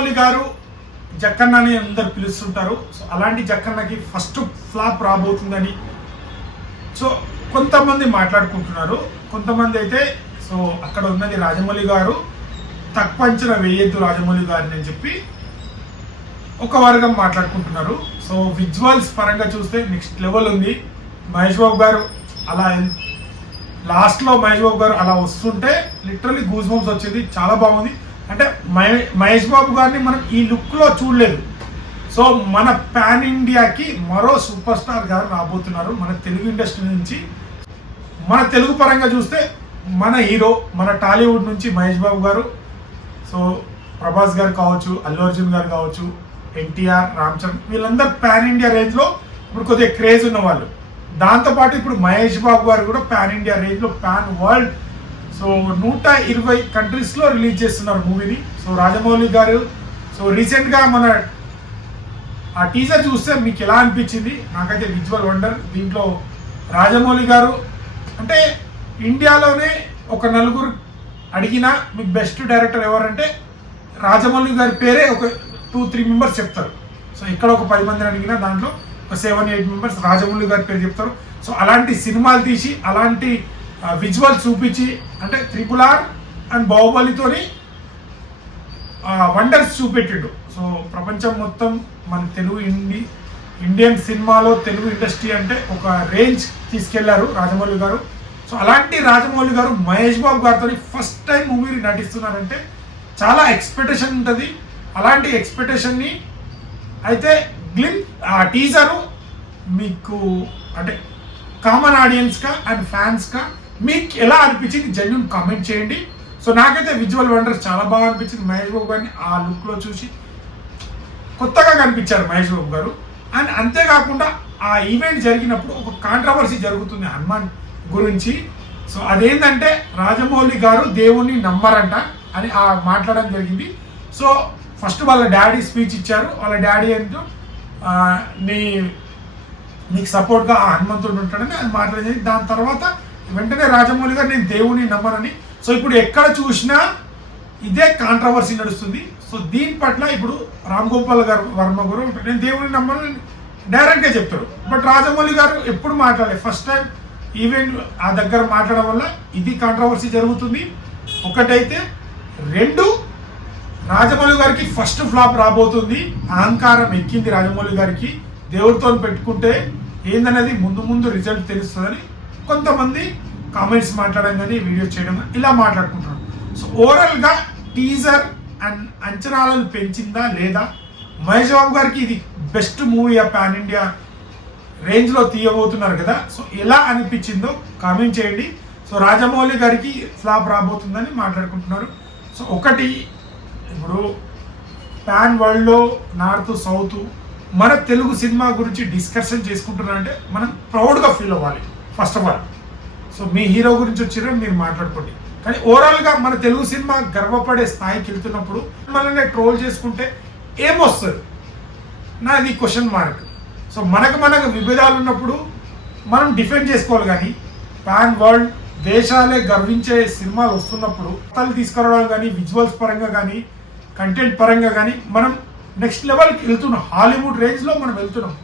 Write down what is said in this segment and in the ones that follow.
రాజమౌళి గారు జక్కన్న అని అందరు పిలుస్తుంటారు. సో అలాంటి జక్కన్నకి ఫస్ట్ ఫ్లాప్ రాబోతుందని సో కొంతమంది మాట్లాడుకుంటున్నారు. కొంతమంది అయితే సో అక్కడ ఉన్నది రాజమౌళి గారు. తక్కువ అంచనా వేయద్దు రాజమౌళి గారిని అని చెప్పి ఒక వర్గం మాట్లాడుకుంటున్నారు. సో విజువల్స్ పరంగా చూస్తే నెక్స్ట్ లెవెల్ ఉంది. మహేష్ బాబు గారు అలా లాస్ట్లో మహేష్ బాబు గారు అలా వస్తుంటే లిటరలీ గూస్ బంప్స్ వచ్చేది. చాలా బాగుంది. అంటే మహే- మహేష్ బాబు గారిని మనం ఈ లుక్లో చూడలేదు. సో మన పాన్ ఇండియాకి మరో సూపర్ స్టార్ గారు రాబోతున్నారు మన తెలుగు ఇండస్ట్రీ నుంచి. మన తెలుగు పరంగా చూస్తే మన హీరో మన టాలీవుడ్ నుంచి మహేష్ బాబు గారు. సో ప్రభాస్ గారు కావచ్చు అల్లు అర్జున్ గారు కావచ్చు ఎన్టీఆర్ రామ్ చరణ్ వీళ్ళందరూ పాన్ ఇండియా రేంజ్లో ఇప్పుడు కొద్దిగా క్రేజ్ ఉన్నవాళ్ళు. దాంతోపాటు ఇప్పుడు మహేష్ బాబు గారు కూడా పాన్ ఇండియా రేంజ్లో పాన్ వరల్డ్ సో నూట ఇరవై కంట్రీస్లో రిలీజ్ చేస్తున్నారు మూవీని. సో రాజమౌళి గారు సో రీసెంట్గా మన ఆ టీజర్ చూస్తే మీకు ఎలా అనిపించింది? నాకైతే విజువల్ వండర్ దీంట్లో రాజమౌళి గారు అంటే ఇండియాలోనే ఒక నలుగురు అడిగినా మీకు బెస్ట్ డైరెక్టర్ ఎవరంటే రాజమౌళి గారి పేరే ఒక టూ త్రీ మెంబర్స్ చెప్తారు. సో ఇక్కడ ఒక పది మందిని అడిగినా దాంట్లో ఒక సెవెన్ ఎయిట్ మెంబర్స్ రాజమౌళి గారి పేరు చెప్తారు. సో అలాంటి సినిమాలు తీసి అలాంటి విజువల్ చూపించి అంటే త్రిపుల్ ఆర్ అండ్ బాహుబలితోని వండర్స్ చూపెట్టిండు. సో ప్రపంచం మొత్తం మన తెలుగు ఇండి ఇండియన్ సినిమాలో తెలుగు ఇండస్ట్రీ అంటే ఒక రేంజ్ తీసుకెళ్ళారు రాజమౌళి గారు. సో అలాంటి రాజమౌళి గారు మహేష్ బాబు గారితో ఫస్ట్ టైం మూవీ నటిస్తున్నారంటే చాలా ఎక్స్పెక్టేషన్ ఉంటుంది. అలాంటి ఎక్స్పెక్టేషన్ని అయితే గ్లిమ్ ఆ టీజరు మీకు అంటే కామన్ ఆడియన్స్గా అండ్ ఫ్యాన్స్గా మీకు ఎలా అనిపించింది? జెన్యున్ కామెంట్ చేయండి. సో నాకైతే విజువల్ వండర్స్ చాలా బాగా అనిపించింది. మహేష్ బాబు గారిని ఆ లుక్లో చూసి కొత్తగా కనిపించారు మహేష్ బాబు గారు. అండ్ అంతేకాకుండా ఆ ఈవెంట్ జరిగినప్పుడు ఒక కాంట్రవర్సీ జరుగుతుంది హనుమాన్ గురించి. సో అదేంటంటే రాజమౌళి గారు దేవుణ్ణి నమ్మరంట అని ఆ మాట్లాడడం జరిగింది. సో ఫస్ట్ వాళ్ళ డాడీ స్పీచ్ ఇచ్చారు. వాళ్ళ డాడీ ఏంటో నీ నీకు సపోర్ట్గా ఆ హనుమంతుడు ఉంటాడని అది మాట్లాడేది దాని తర్వాత వెంటనే రాజమౌళి గారు నేను దేవుని నమ్మనని. సో ఇప్పుడు ఎక్కడ చూసినా ఇదే కాంట్రవర్సీ నడుస్తుంది. సో దీని పట్ల ఇప్పుడు రామ్ గోపాల్ గారు వర్మ గారు నేను దేవుని నమ్మను డైరెక్ట్గా చెప్తారు. బట్ రాజమౌళి గారు ఎప్పుడు మాట్లాడలేదు ఫస్ట్ టైం ఈవెంట్ ఆ దగ్గర మాట్లాడడం వల్ల ఇది కాంట్రవర్సీ జరుగుతుంది. ఒకటైతే రెండు రాజమౌళి గారికి ఫస్ట్ ఫ్లాప్ రాబోతుంది. అహంకారం ఎక్కింది రాజమౌళి గారికి. దేవుడితో పెట్టుకుంటే ఏందనేది ముందు ముందు రిజల్ట్ తెలుస్తుందని కొంతమంది కామెంట్స్ మాట్లాడడం కానీ వీడియో చేయడం కానీ ఇలా మాట్లాడుకుంటున్నారు. సో ఓవరాల్గా టీజర్ అండ్ అంచనాలను పెంచిందా లేదా? మహేష్ బాబు గారికి ఇది బెస్ట్ మూవీ పాన్ ఇండియా రేంజ్లో తీయబోతున్నారు కదా. సో ఎలా అనిపించిందో కామెంట్ చేయండి. సో రాజమౌళి గారికి ఫ్లాప్ రాబోతుందని మాట్లాడుకుంటున్నారు. సో ఒకటి ఇప్పుడు పాన్ వరల్డ్లో నార్త్ సౌత్ మన తెలుగు సినిమా గురించి డిస్కషన్ చేసుకుంటున్నారంటే మనం ప్రౌడ్గా ఫీల్ అవ్వాలి. ఫస్ట్ ఆఫ్ ఆల్ సో మీ హీరో గురించి వచ్చినా మీరు మాట్లాడుకోండి. కానీ ఓవరాల్గా మన తెలుగు సినిమా గర్వపడే స్థాయికి వెళ్తున్నప్పుడు మనల్ని ట్రోల్ చేసుకుంటే ఏమొస్తుంది? నాది క్వశ్చన్ మార్క్. సో మనకు మనకు విభేదాలు ఉన్నప్పుడు మనం డిఫెండ్ చేసుకోవాలి కానీ పాన్ వరల్డ్ దేశాలే గర్వించే సినిమాలు వస్తున్నప్పుడు కథలు తీసుకురావడం కానీ విజువల్స్ పరంగా కానీ కంటెంట్ పరంగా కానీ మనం నెక్స్ట్ లెవెల్కి వెళ్తున్నాం. హాలీవుడ్ రేంజ్లో మనం వెళ్తున్నాం.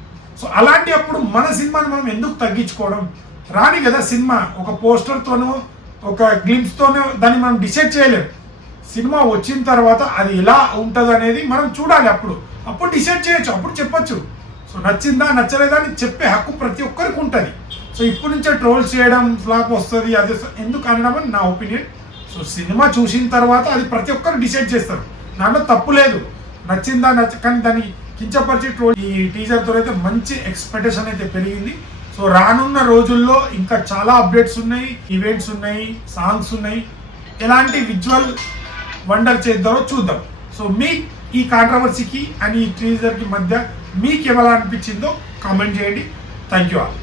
సో అలాంటి అప్పుడు మన సినిమాని మనం ఎందుకు తగ్గించుకోవడం? రాని కదా సినిమా. ఒక పోస్టర్తోనో ఒక గ్లిమ్స్తోనూ దాన్ని మనం డిసైడ్ చేయలేం. సినిమా వచ్చిన తర్వాత అది ఎలా ఉంటుంది అనేది మనం చూడాలి అప్పుడు. అప్పుడు డిసైడ్ చేయొచ్చు అప్పుడు చెప్పొచ్చు. సో నచ్చిందా నచ్చలేదా అని చెప్పే హక్కు ప్రతి ఒక్కరికి ఉంటుంది. సో ఇప్పటి నుంచే ట్రోల్స్ చేయడం ఫ్లాప్ వస్తుంది అది ఎందుకు అనడం అని నా ఒపీనియన్. సో సినిమా చూసిన తర్వాత అది ప్రతి ఒక్కరు డిసైడ్ చేస్తారు. దాంట్లో తప్పు లేదు. నచ్చిందా నచ్చ కానీ దాన్ని కించపరిచి ట్రోల్ ఈ టీజర్తో అయితే మంచి ఎక్స్పెక్టేషన్ అయితే పెరిగింది. సో రానున్న రోజుల్లో ఇంకా చాలా అప్డేట్స్ ఉన్నాయి ఈవెంట్స్ ఉన్నాయి సాంగ్స్ ఉన్నాయి. ఎలాంటి విజువల్ వండర్ చేద్దామో చూద్దాం. సో మీ ఈ కాంట్రవర్సీకి అండ్ ఈ ట్రీజర్కి మధ్య మీకు ఎలా అనిపించిందో కామెంట్ చేయండి. Thank you all